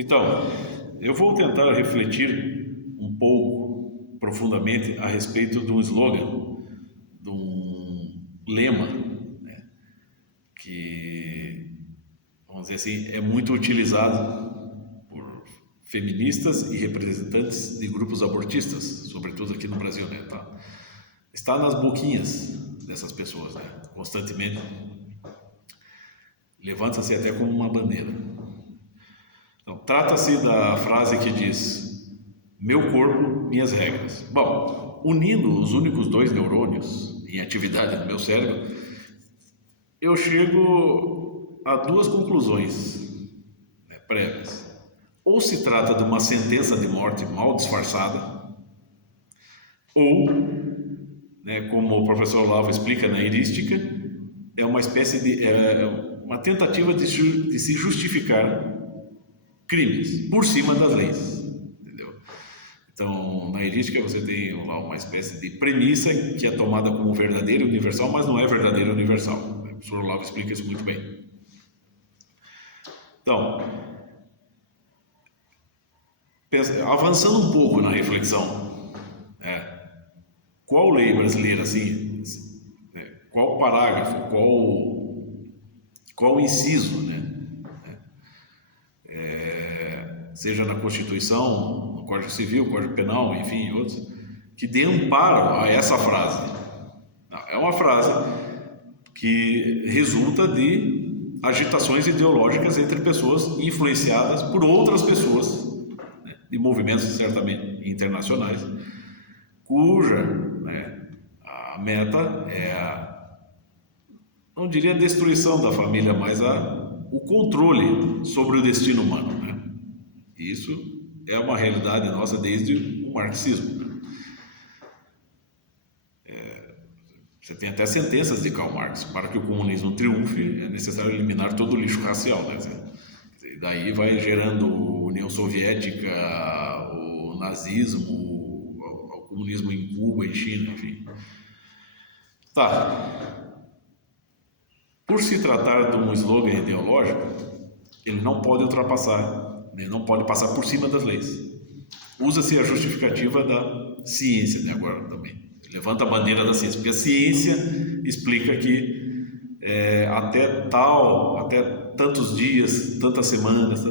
Então, eu vou tentar refletir um pouco profundamente a respeito de um slogan, de um lema, né, que, vamos dizer assim, é muito utilizado por feministas e representantes de grupos abortistas, sobretudo aqui no Brasil, né, tá? Está nas boquinhas dessas pessoas, né, constantemente. Levanta-se até como uma bandeira. Então, trata-se da frase que diz: meu corpo, minhas regras. Bom, unindo os únicos dois neurônios em atividade no meu cérebro, eu chego a duas conclusões, né, prévias. Ou se trata de uma sentença de morte mal disfarçada, ou, né, como o professor Olavo explica na erística, é uma espécie de uma tentativa de se justificar crimes por cima das leis, entendeu? Então, na erística você tem lá uma espécie de premissa que é tomada como verdadeira e universal, mas não é verdadeira e universal. O professor Olavo explica isso muito bem. Então, avançando um pouco na reflexão, qual lei brasileira, assim, qual parágrafo, qual inciso, né, seja na Constituição, no Código Civil, Código Penal, enfim, outros, que dê amparo a essa frase. É uma frase que resulta de agitações ideológicas entre pessoas influenciadas por outras pessoas, né, de movimentos certamente internacionais, cuja, né, a meta é não diria a destruição da família, mas o controle sobre o destino humano, né? Isso é uma realidade nossa desde o marxismo, né? Você tem até sentenças de Karl Marx: para que o comunismo triunfe é necessário eliminar todo o lixo racial, né? E daí vai gerando a União Soviética, o nazismo, o comunismo em Cuba, em China, enfim. Tá. Por se tratar de um slogan ideológico, ele não pode ultrapassar, né? Não pode passar por cima das leis. Usa-se a justificativa da ciência, né, agora também. Levanta a bandeira da ciência, porque a ciência explica que até tantos dias, tantas semanas,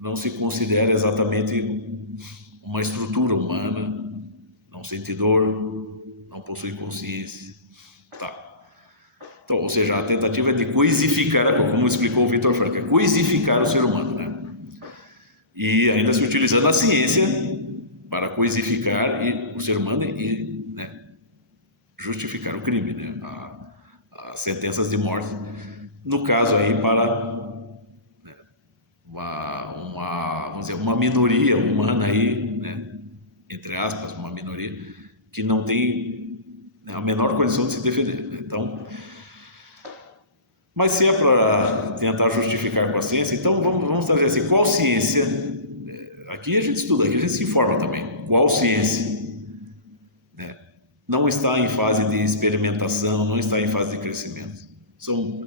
não se considera exatamente uma estrutura humana, não sente dor, não possui consciência. Tá. Então, ou seja, a tentativa é de coisificar, como explicou o Viktor Frankl, coisificar o ser humano, né? E ainda se utilizando a ciência para coisificar o ser humano e, né, justificar o crime, né? As sentenças de morte. No caso aí, para, né, vamos dizer, uma minoria humana aí, né, entre aspas, uma minoria que não tem, né, a menor condição de se defender, né? Então, mas se é para tentar justificar com a ciência, então vamos trazer assim: qual ciência? Aqui a gente estuda, aqui a gente se informa também. Qual ciência, né, não está em fase de experimentação, não está em fase de crescimento? São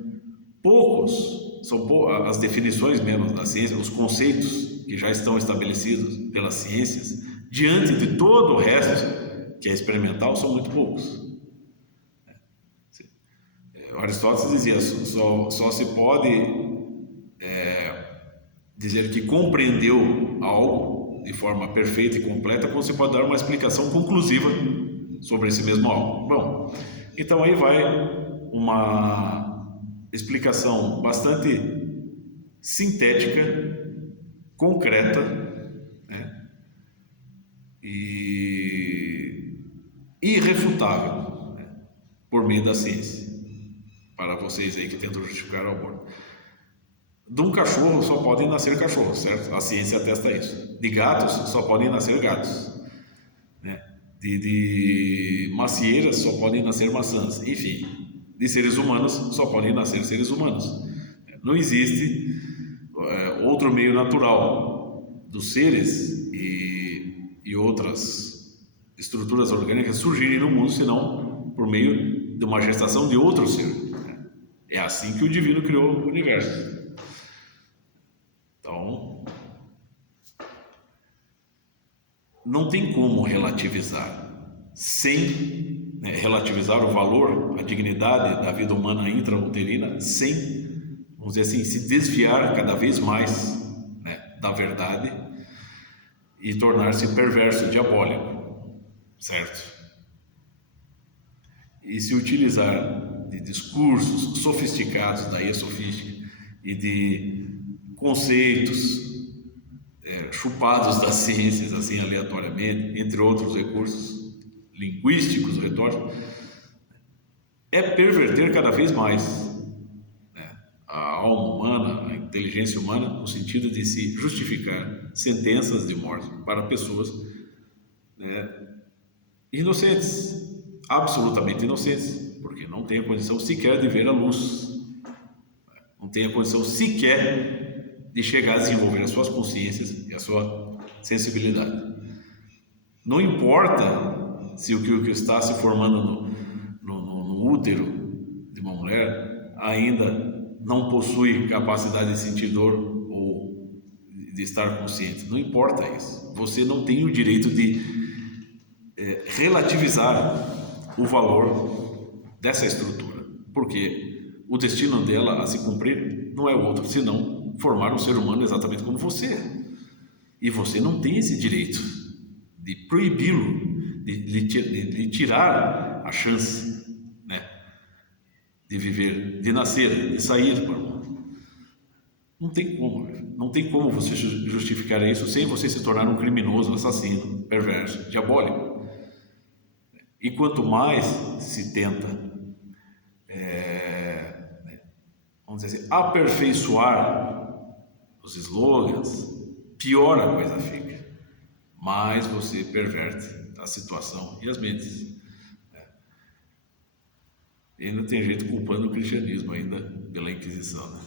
as definições mesmo da ciência, os conceitos que já estão estabelecidos pelas ciências, diante de todo o resto que é experimental, são muito poucos. Aristóteles dizia: só se pode dizer que compreendeu algo de forma perfeita e completa quando se pode dar uma explicação conclusiva sobre esse mesmo algo. Bom, então aí vai uma explicação bastante sintética, concreta, né, e irrefutável, né, por meio da ciência, para vocês aí que tentam justificar o aborto. De um cachorro só podem nascer cachorros, certo? A ciência atesta isso. De gatos só podem nascer gatos, né? De macieiras só podem nascer maçãs. Enfim, de seres humanos só podem nascer seres humanos. Não existe outro meio natural dos seres e outras estruturas orgânicas surgirem no mundo senão por meio de uma gestação de outro ser. É assim que o divino criou o universo. Então, não tem como relativizar, sem relativizar o valor, a dignidade da vida humana intrauterina, sem, vamos dizer assim, se desviar cada vez mais, da verdade e tornar-se perverso, diabólico, certo? E se utilizar de discursos sofisticados da sofística e de conceitos chupados das ciências, assim, aleatoriamente, entre outros recursos linguísticos, retóricos, é perverter cada vez mais a alma humana, a inteligência humana, no sentido de se justificar sentenças de morte para pessoas inocentes, absolutamente inocentes, porque não tem a condição sequer de ver a luz, não tem a condição sequer de chegar a desenvolver as suas consciências e a sua sensibilidade. Não importa se o que está se formando no útero de uma mulher ainda não possui capacidade de sentir dor ou de estar consciente, não importa isso. Você não tem o direito de relativizar o valor dessa estrutura, porque o destino dela a se cumprir não é outro senão formar um ser humano exatamente como você, e você não tem esse direito de proibi-lo, de tirar a chance de viver, de nascer, de sair para o mundo. Não tem como, não tem como você justificar isso sem você se tornar um criminoso, assassino, perverso, diabólico. E quanto mais se tenta, vamos dizer assim, aperfeiçoar os slogans, pior a coisa fica. Mais você perverte a situação e as mentes. E ainda tem gente culpando o cristianismo ainda pela Inquisição,